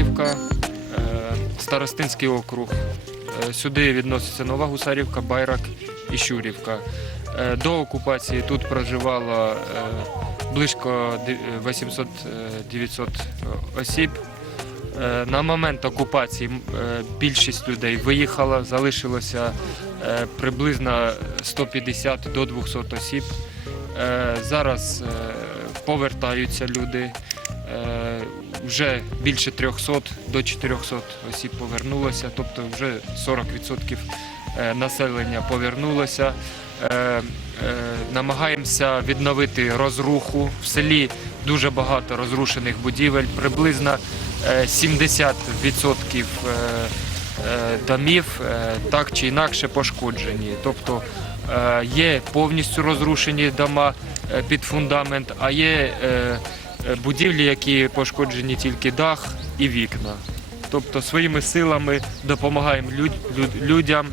Гусарівка, е, Старостинський округ. Е, Сюди відноситься Нова Гусарівка, Байрак і Щурівка. Е, До окупації тут проживало близько 800-900 осіб. На момент окупації більшість людей виїхала, залишилося приблизно 150 до 200 осіб. Зараз повертаються люди. Вже більше 300 до 400 осіб повернулося, тобто вже 40% е, населення повернулося. Е, е, Намагаємося відновити розруху. В селі дуже багато розрушених будівель, приблизно е, 70% е, е, домів так чи інакше пошкоджені. Тобто є повністю розрушені дома під фундамент, а є будівлі, які пошкоджені тільки дах і вікна. Тобто своїми силами допомагаємо люд- люд- людям,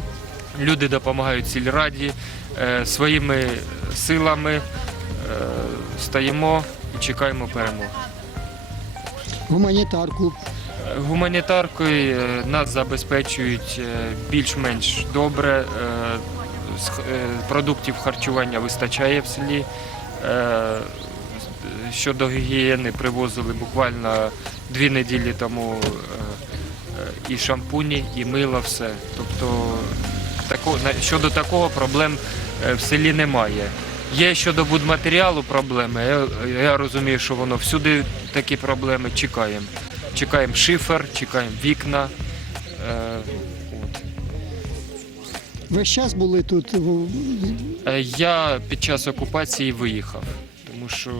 люди допомагають сільраді, е, своїми силами е, стаємо і чекаємо перемоги. Гуманітарку. Гуманітаркою е, нас забезпечують е, більш-менш добре. е, е, Продуктів харчування вистачає в селі. Щодо гігієни привозили буквально дві неділі тому е, е, і шампуні, і мило, все. Тобто тако, щодо такого проблем е, в селі немає. Є щодо будматеріалу проблеми. Я, я розумію, що воно всюди такі проблеми. Чекаємо. Чекаємо шифер, чекаємо вікна. Е, от. Весь час були тут. Я під час окупації виїхав, тому що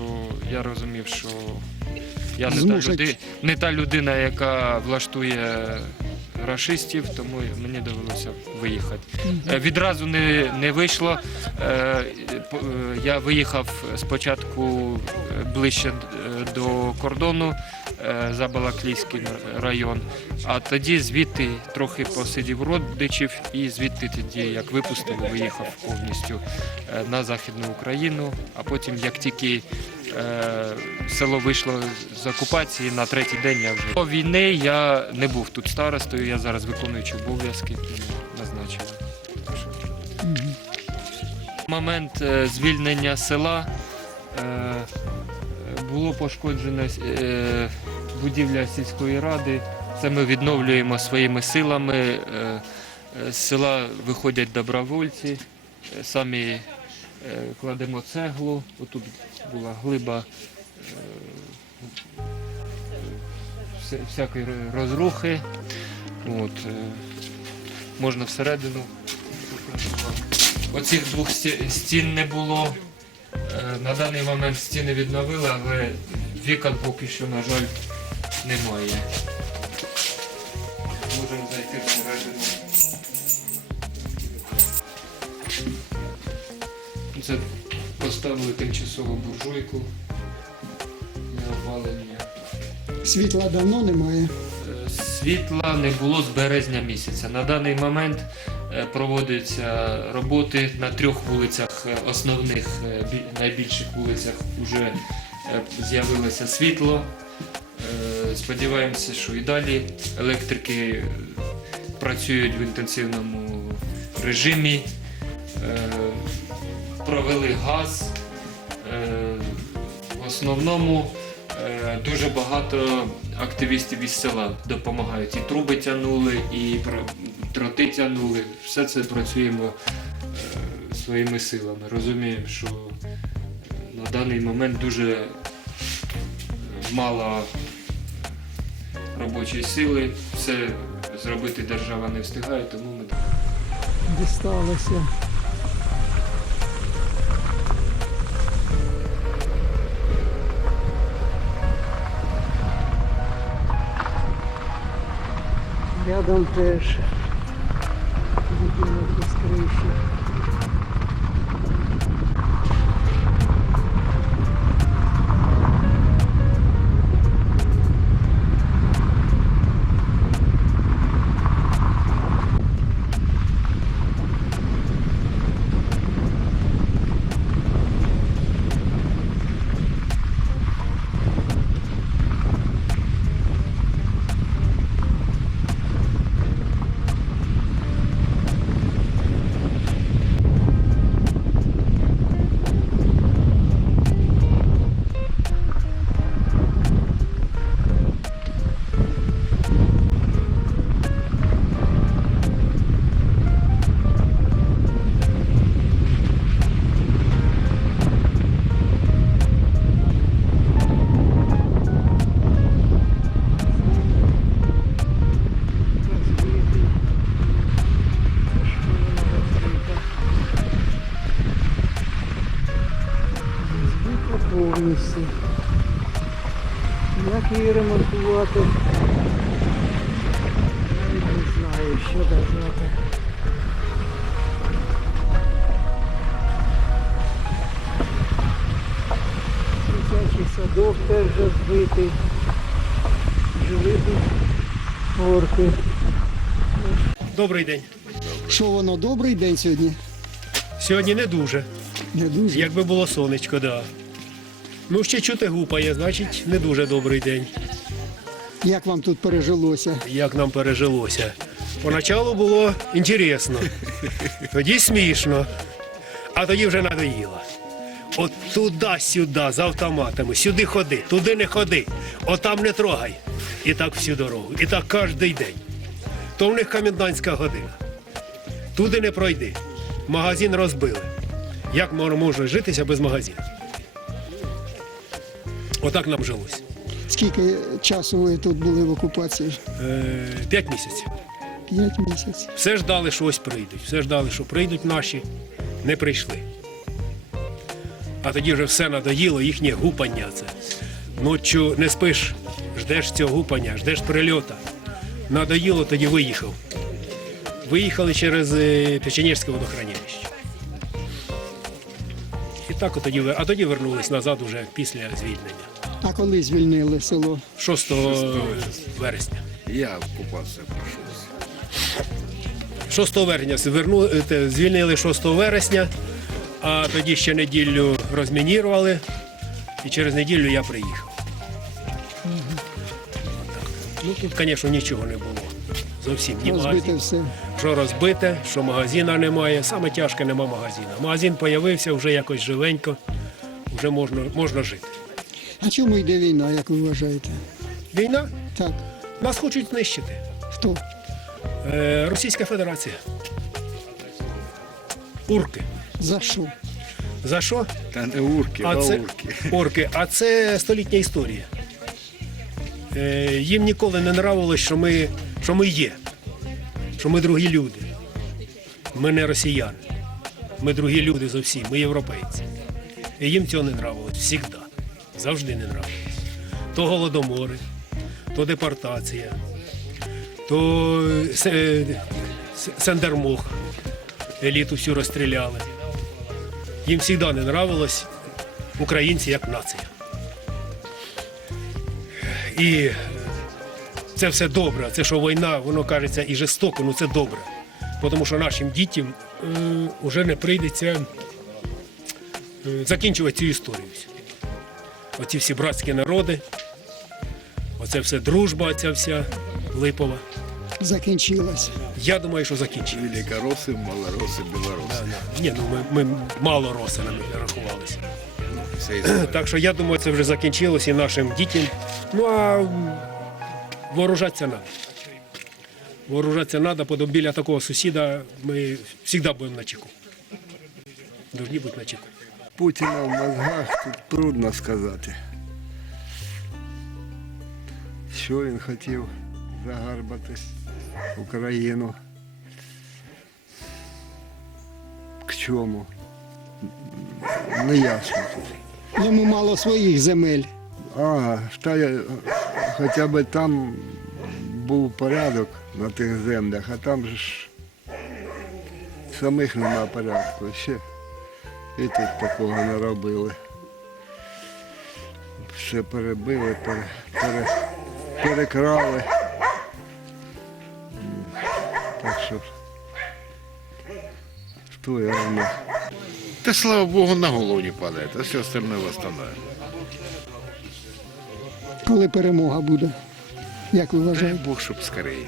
я розумів, що я не та, люди, не та людина, яка влаштує рашистів, тому мені довелося виїхати. Е, Відразу не, не вийшло. Е, е, Я виїхав спочатку ближче до кордону за Балаклійський район, а тоді звідти трохи посидів родичів і звідти тоді, як випустили, виїхав повністю на Західну Україну. А потім, як тільки село вийшло з окупації, на третій день я вже до війни я не був тут старостою, я зараз виконуючи обов'язки Мгм. момент е, звільнення села е, було пошкоджено е, будівля сільської ради. Це ми відновлюємо своїми силами. Е, е, З села виходять добровольці, е, самі е, кладемо цеглу. Отут була глиба е, всякої розрухи. От, е, можна всередину. Оцих двох стін не було. Е, На даний момент стіни відновили, але вікон поки що, на жаль, немає. Це поставили тимчасову буржуйку для опалення. Світла давно немає. Е, Світла не було з березня місяця. На даний момент е, проводяться роботи на трьох вулицях е, основних найбільших вулицях вже з'явилося світло. Сподіваємося, що і далі електрики працюють в інтенсивному режимі. Провели газ. Е, В основному Е, Дуже багато активістів із села допомагають. І труби тягнули, і дроти тягнули. Все це працюємо е, своїми силами. Розуміємо, що на даний момент дуже мало робочої сили. Все зробити держава не встигає, тому ми Дісталося. Рядом теж будинок криші. Казати. Дитячий садок теж вже збитий. Жили орки. Добрий день. Що воно, добрий день сьогодні? Сьогодні не дуже. Не дуже. Якби було сонечко, да. Ну, ще чути гупає, значить, не дуже добрий день, Як вам тут пережилося? як нам пережилося. Поначалу було інтересно, тоді смішно, а тоді вже надоїло. От туди-сюди, з автоматами, сюди ходи, туди не ходи, отам не трогай. І так всю дорогу. І так кожен день. То в них комендантська година. Туди не пройди. Магазин розбили. Як можна житися без магазину? Отак нам жилось. Скільки часу ви тут були в окупації? Е, П'ять місяців. П'ять місяців. Все ждали, що ось прийдуть. Все ждали, що прийдуть наші, не прийшли. А тоді вже все надоїло, їхнє гупання це. Ночі не спиш, ждеш цього гупання, ждеш прильота. Надоїло, тоді виїхав. Виїхали через е, Печенежське водохранилище. І так от тоді, а тоді вернулись назад уже після звільнення. А коли звільнили село? 6 вересня. Я купався, пройшовся. 6 вересня зверну, звільнили 6 вересня, а тоді ще неділю розмінірували, і через неділю я приїхав. Ну тут, звісно, нічого не було. Зовсім ні магазин. Що розбите, що магазина немає. Саме тяжке нема магазина. Магазин з'явився вже якось живенько, вже можна, можна жити. А чому йде війна, як ви вважаєте? Війна Так. нас хочуть знищити. Хто? Е, Російська Федерація. Урки. За що? За що? Та не урки, а, це урки. орки, а це столітня історія. Е, їм ніколи не нравилось, що ми, що ми є, що ми другі люди. Ми не росіяни. Ми другі люди зовсім, ми європейці. І їм цього не нравилось завжди. Завжди не нравилось. То голодомори, то депортація, то е, е, Сендермох, еліту всю розстріляли. Їм завжди не нравилось українці як нація. І це все добре. Це що війна, воно кажеться і жорстоко, ну це добре. Тому що нашим дітям вже не прийдеться е, закінчувати цю історію. Оці всі братські народи, оце все дружба, ця вся липова. Закінчилось. Я думаю, що закінчиться. Великороси, малороси, білоруси. Ні, ну ми, ми мало росинами рахувалися. Так що я думаю, це вже закінчилось і нашим дітям. Ну а вооружатися треба. Вооружатися треба, бо біля такого сусіда ми завжди будемо на чеку. Должні бути на чеку. Путіна в мозгах тут трудно сказати. Що він хотів загарбати Україну? К чому? Не ясно. Йому мало своїх земель. А, та я, хоча б там був порядок на тих землях, а там ж самих нема порядку. Ще і тут такого не робили. Все перебили, пере, пере, перекрали. Так що хто я воно. Та слава Богу, на голову не падает, а все остальное восстановим. Коли перемога буде? Як ви Дай вважаєте? Бог, щоб скорее.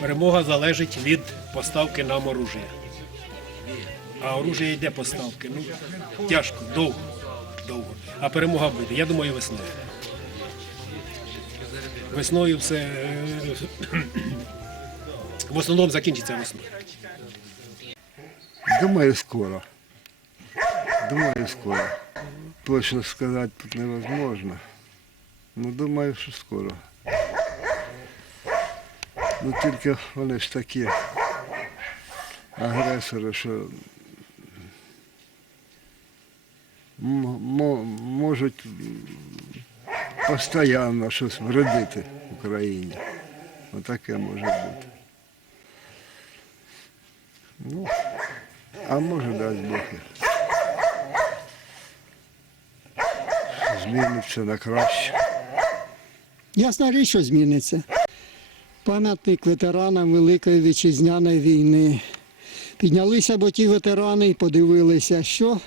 Перемога залежить від поставки нам оружия. А оружие йде поставки. Ну, тяжко, довго. довго. А перемога буде. Я думаю, весною. Весною все е, в основному закінчиться весною. Думаю, скоро. Думаю, скоро. Точно сказать тут невозможно. Ну, думаю, що скоро. Ну тільки вони ж такі агресори, що можуть постійно щось вредити Україні. Отаке може бути. Ну, а може дасть Бог. Зміниться на краще. Ясна річ, що зміниться. Пам'ятник ветеранам Великої вітчизняної війни. Піднялися бо ті ветерани і подивилися, що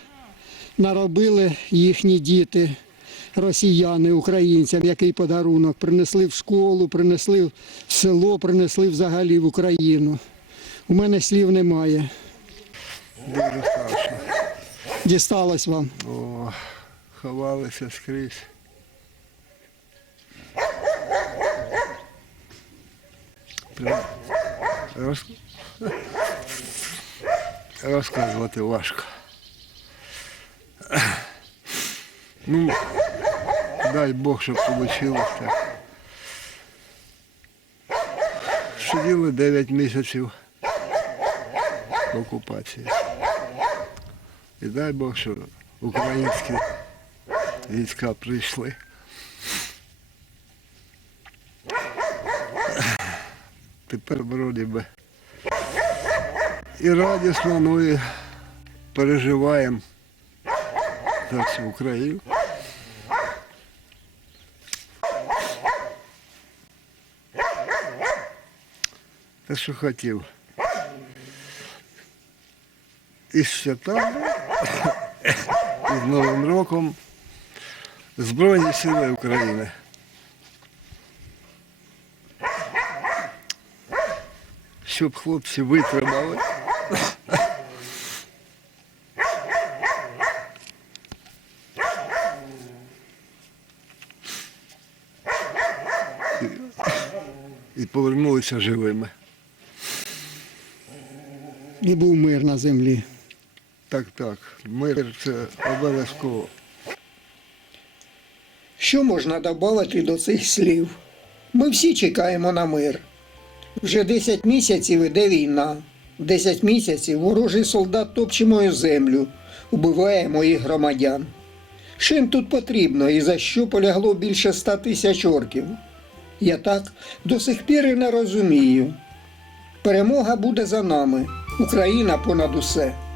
наробили їхні діти, росіяни, українцям, який подарунок принесли в школу, принесли в село, принесли взагалі в Україну. У мене слів немає. Дуже страшно. Дісталось вам. О, ховалися скрізь. Роз... Розказувати важко. Ну, дай Бог, щоб вийшло так. Сиділи 9 місяців в окупації. І дай Бог, що українські війська прийшли. Тепер вроді би і радісно, ну і переживаємо за всю Україну. Що хотів. І з святами, і з Новим роком Збройні Сили України. Щоб хлопці витримали. І повернулися живими. І був мир на землі. Так, так. Мир це обов'язково. Що можна додати до цих слів? Ми всі чекаємо на мир. Вже 10 місяців іде війна. 10 місяців ворожий солдат топче мою землю, убиває моїх громадян. Що їм тут потрібно і за що полягло більше ста тисяч орків? Я так до сих пір і не розумію. Перемога буде за нами, Ukrajina ponad vse.